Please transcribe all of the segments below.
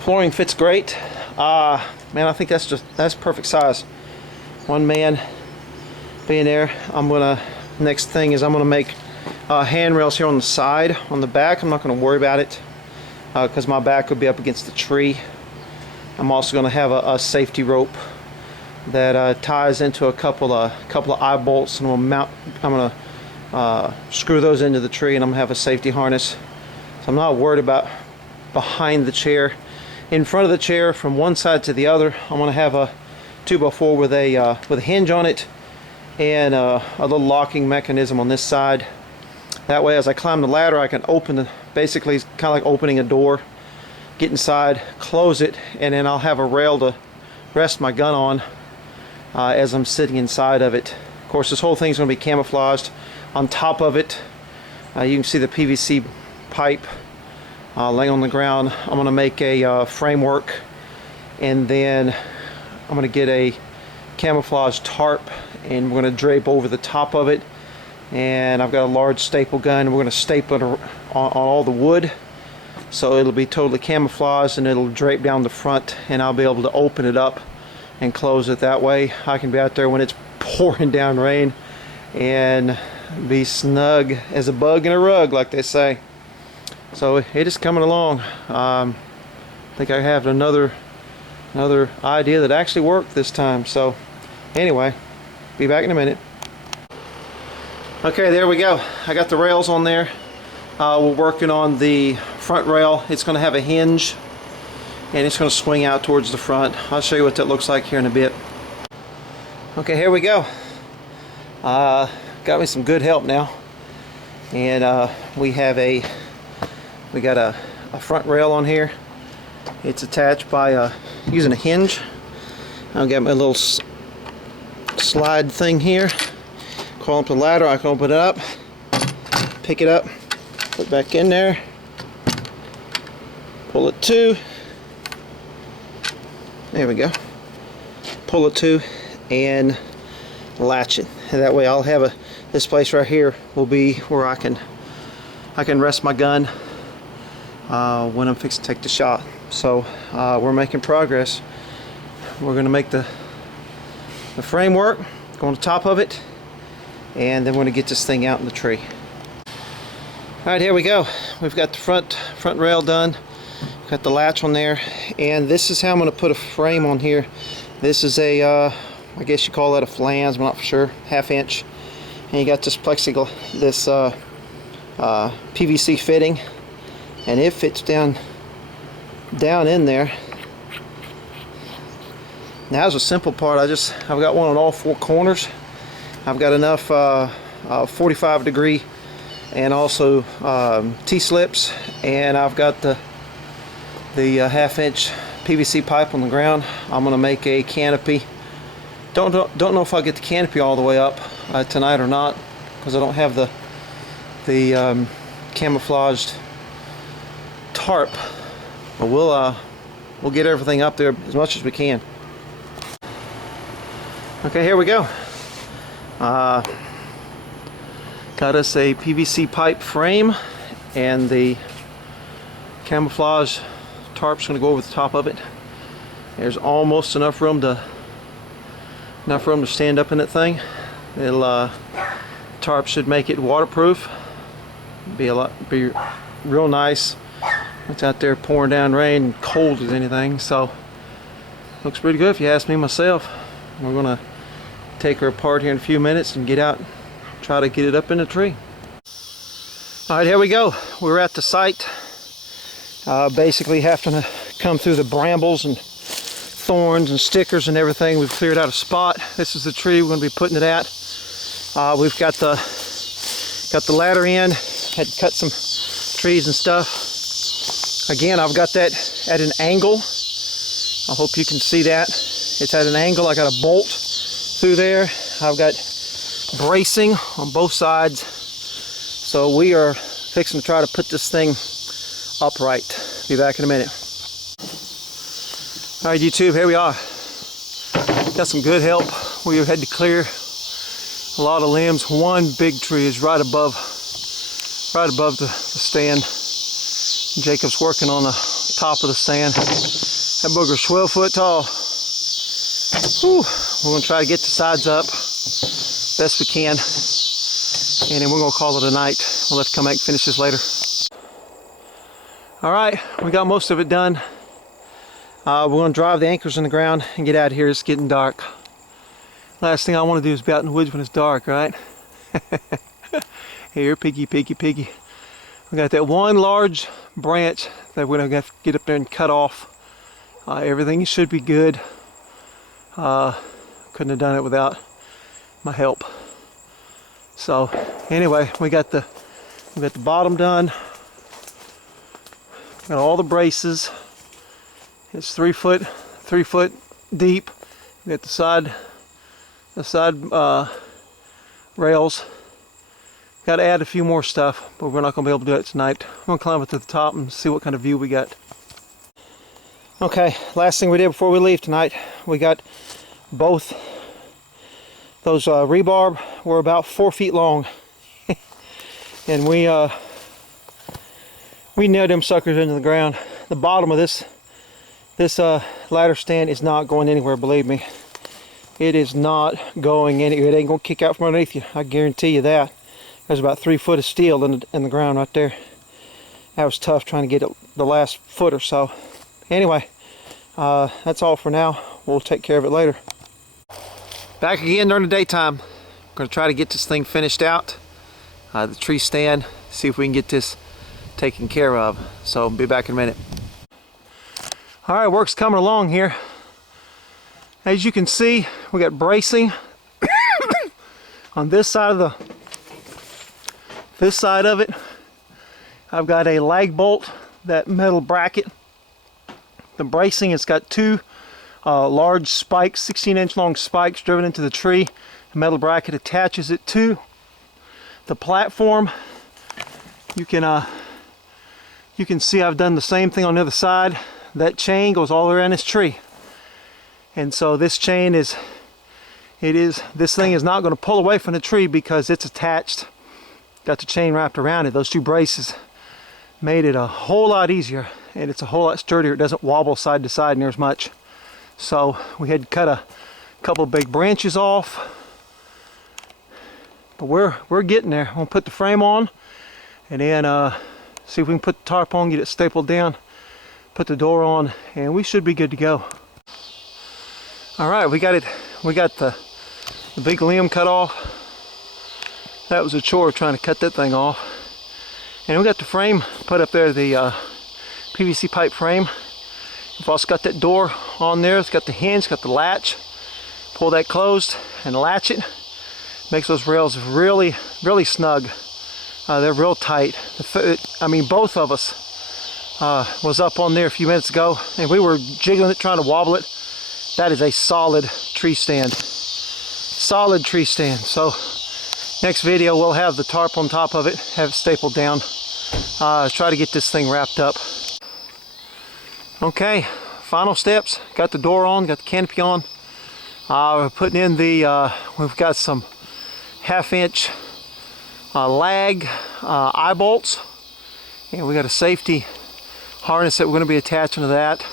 Flooring fits great. Man, I think that's perfect size. One man being there. Next thing is I'm gonna make handrails here on the side. On the back, I'm not gonna worry about it because my back would be up against the tree. I'm also gonna have a safety rope that ties into a couple of eye bolts, and I'm gonna screw those into the tree, and I'm gonna have a safety harness. So I'm not worried about behind the chair. In front of the chair, from one side to the other, I'm gonna have a 2x4 with a hinge on it and a little locking mechanism on this side. That way, as I climb the ladder, I can basically it's kind of like opening a door, get inside, close it, and then I'll have a rail to rest my gun on as I'm sitting inside of it. Of course, this whole thing's going to be camouflaged. On top of it, you can see the PVC pipe laying on the ground. I'm going to make a framework, and then I'm going to get a camouflage tarp, and we're going to drape over the top of it. And I've got a large staple gun, and we're going to staple it on all the wood, so it'll be totally camouflaged, and it'll drape down the front, and I'll be able to open it up and close it. That way I can be out there when it's pouring down rain and be snug as a bug in a rug, like they say. So it is coming along. I think I have another idea that actually worked this time. So anyway, be back in a minute. Okay, there we go. I got the rails on there. We're working on the front rail. It's going to have a hinge, and it's going to swing out towards the front. I'll show you what that looks like here in a bit. Okay, here we go. Got me some good help now, and we got a front rail on here. It's attached by using a hinge. I've got my little slide thing here. Crawl up the ladder. I can open it up, pick it up, put it back in there, pull it to. There we go. Pull it to and latch it. And that way I'll have this place right here will be where I can rest my gun when I'm fixing to take the shot. So we're making progress. We're going to make the framework, go on the top of it, and then we're going to get this thing out in the tree. Alright, here we go. We've got the front rail done. Got the latch on there, and this is how I'm going to put a frame on here. This is a I guess you call that a flange, I'm not for sure, 1/2 inch, and you got this this PVC fitting, and it fits down in there. Now, it's a simple part. I've got one on all 4 corners. I've got enough 45 degree and also T-slips, and I've got the 1/2 inch PVC pipe on the ground. I'm going to make a canopy. Don't know if I'll get the canopy all the way up tonight or not, because I don't have the camouflaged tarp. But we'll get everything up there as much as we can. Okay, here we go. Got us a PVC pipe frame, and the camouflage tarp's going to go over the top of it. There's almost enough room to stand up in that thing. Tarp should make it waterproof. Be real nice. It's out there pouring down rain, cold as anything. So looks pretty good if you ask me myself. We're gonna take her apart here in a few minutes and get out, try to get it up in the tree. All right, here we go. We're at the site. Basically having to come through the brambles and thorns and stickers and everything. We've cleared out a spot. This is the tree we're going to be putting it at. We've got the ladder in. Had to cut some trees and stuff. Again, I've got that at an angle. I hope you can see that. It's at an angle. I got a bolt through there. I've got bracing on both sides. So we are fixing to try to put this thing upright. Be back in a minute. Alright, YouTube, here we are. Got some good help. We had to clear a lot of limbs. One big tree is right above the stand. Jacob's working on a top of the stand. That booger's 12 foot tall. Whew. We're going to try to get the sides up best we can, and then we're going to call it a night. We'll have to come back and finish this later. Alright, we got most of it done. We're going to drive the anchors in the ground and get out of here. It's getting dark. Last thing I want to do is be out in the woods when it's dark, right? Here, piggy, piggy, piggy. We got that one large branch that we're going to have to get up there and cut off. Everything should be good. Couldn't have done it without my help. So anyway, we got the bottom done. Got all the braces. It's 3 foot deep. We got the side rails. Got to add a few more stuff, but we're not going to be able to do it tonight. I'm going to climb up to the top and see what kind of view we got. Okay, last thing we did before we leave tonight, we got both those rebarb were about 4 feet long, and we nailed them suckers into the ground. The bottom of this ladder stand is not going anywhere, believe me. It is not going anywhere. It ain't going to kick out from underneath you. I guarantee you that. There's about 3 foot of steel in the ground right there. That was tough trying to get it the last foot or so. Anyway, that's all for now. We'll take care of it later. Back again during the daytime. I'm going to try to get this thing finished out. The tree stand. See if we can get this taken care of. So I'll be back in a minute. Alright, work's coming along here. As you can see, we got bracing on this side of it. I've got a lag bolt, that metal bracket. The bracing has got two large spikes, 16-inch long spikes driven into the tree. The metal bracket attaches it to the platform. You can see I've done the same thing on the other side. That chain goes all around this tree, and so this chain this thing is not going to pull away from the tree because it's attached. Got the chain wrapped around it. Those two braces made it a whole lot easier, and it's a whole lot sturdier. It doesn't wobble side to side near as much. So we had to cut a couple of big branches off, but we're getting there. I'm gonna put the frame on, and then see if we can put the tarp on, get it stapled down, put the door on, and we should be good to go. All right, we got it. We got the big limb cut off. That was a chore trying to cut that thing off. And we got the frame put up there, the PVC pipe frame. We've also got that door on there. It's got the hinge, got the latch. Pull that closed and latch it. Makes those rails really, really snug. They're real tight. I mean, both of us was up on there a few minutes ago, and we were jiggling it, trying to wobble it. That is a solid tree stand. Solid tree stand. So next video we'll have the tarp on top of it, have it stapled down. Try to get this thing wrapped up. Okay, final steps. Got the door on, got the canopy on. We're putting in the, we've got some 1/2-inch lag eye bolts, and we got a safety harness that we're going to be attaching to that,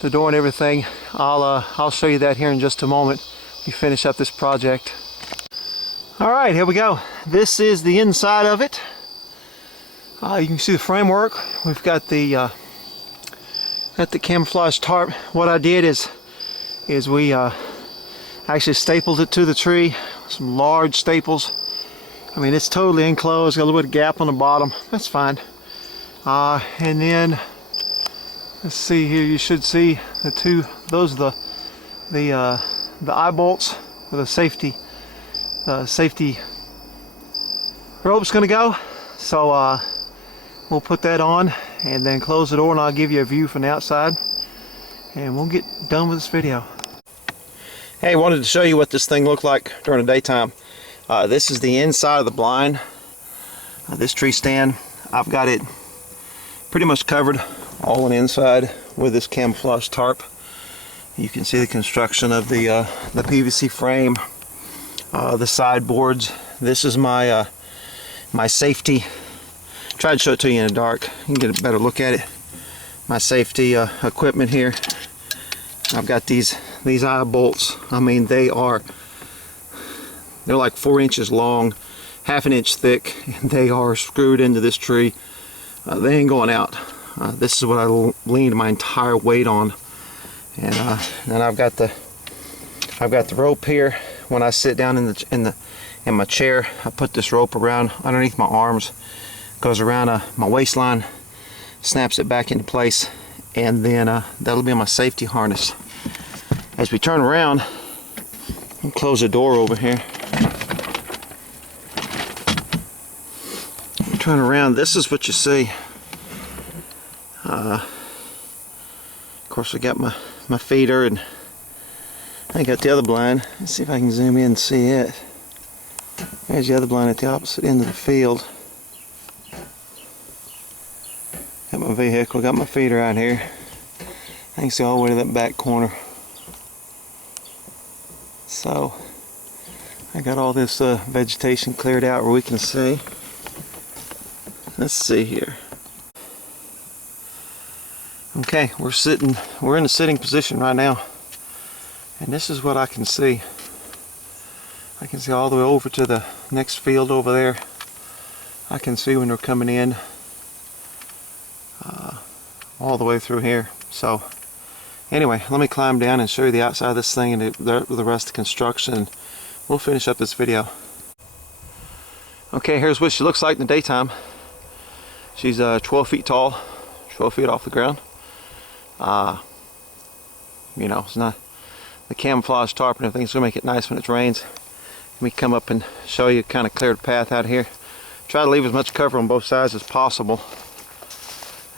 the door and everything. I'll show you that here in just a moment. We finish up this project. All right, here we go. This is the inside of it. You can see the framework. We've got the camouflage tarp. What I did is we actually stapled it to the tree. Some large staples. I mean, it's totally enclosed. Got a little bit of gap on the bottom. That's fine. And then let's see here. You should see the two. Those are the eye bolts where the safety rope's going to go. So we'll put that on and then close the door, and I'll give you a view from the outside, and we'll get done with this video. Hey, I wanted to show you what this thing looked like during the daytime. This is the inside of the blind. This tree stand, I've got it pretty much covered all on the inside with this camouflage tarp. You can see the construction of the PVC frame, the sideboards. This is my my safety. Try to show it to you in the dark. You can get a better look at it. my safety equipment here. I've got these eye bolts. I mean, they're like 4 inches long, half an inch thick, and they are screwed into this tree. They ain't going out. This is what I leaned my entire weight on, and then I've got the rope here. When I sit down in my chair, I put this rope around underneath my arms, goes around my waistline, snaps it back into place, and then that'll be my safety harness. As we turn around, I'll close the door over here. Turn around, this is what you see. Of course, I got my feeder, and I got the other blind. Let's see if I can zoom in and see it. There's the other blind at the opposite end of the field. Got my vehicle, got my feeder out here. I can see all the way to that back corner. So I got all this vegetation cleared out where we can see. Let's see here. Okay, we're in a sitting position right now, and this is what I can see. I can see all the way over to the next field over there. I can see when they're coming in all the way through here. So anyway, let me climb down and show you the outside of this thing and the rest of the construction. We'll finish up this video. Okay, here's what she looks like in the daytime. She's 12 feet tall, 12 feet off the ground. You know, it's not the camouflage tarp and everything's gonna make it nice when it rains. Let me come up and show you, kind of cleared a path out here. Try to leave as much cover on both sides as possible.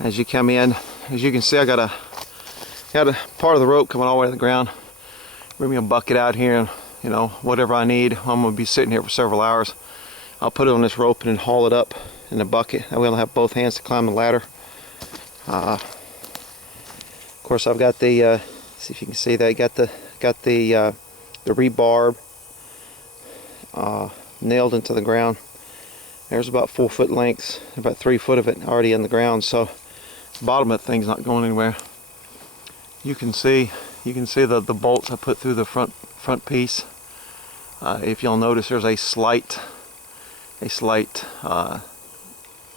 As you come in, as you can see, I got a part of the rope coming all the way to the ground. Bring me a bucket out here, and you know, whatever I need. I'm gonna be sitting here for several hours. I'll put it on this rope and then haul it up in the bucket. That way I'll have both hands to climb the ladder. Of course, I've got the see if you can see that. Got the rebarb nailed into the ground. There's about 4 foot lengths, about 3 foot of it already in the ground. So the bottom of the thing's not going anywhere. You can see the bolts I put through the front piece. If you'll notice, there's a slight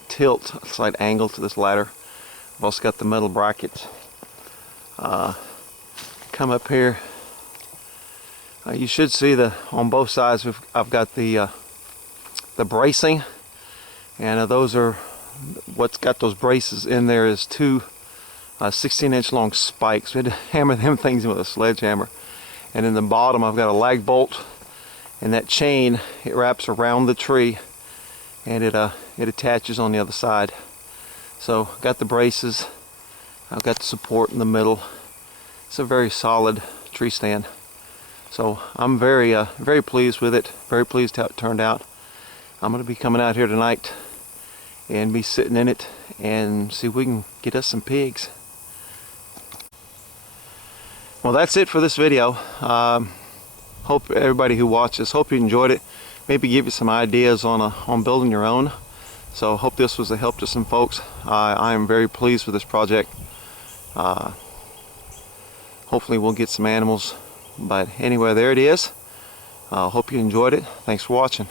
tilt, a slight angle to this ladder. I've also got the metal brackets. Come up here. You should see on both sides. I've got the bracing, and those are what's got those braces in there is 2 16-inch long spikes. We had to hammer them things in with a sledgehammer. And in the bottom, I've got a lag bolt, and that chain, it wraps around the tree, and it attaches on the other side. So got the braces. I've got the support in the middle. It's a very solid tree stand. So I'm very pleased with it. Very pleased how it turned out. I'm going to be coming out here tonight and be sitting in it and see if we can get us some pigs. Well, that's it for this video. Hope everybody who watches, hope you enjoyed it. Maybe give you some ideas on building your own. So hope this was a help to some folks. I am very pleased with this project. Hopefully we'll get some animals. But anyway, there it is. Hope you enjoyed it. Thanks for watching.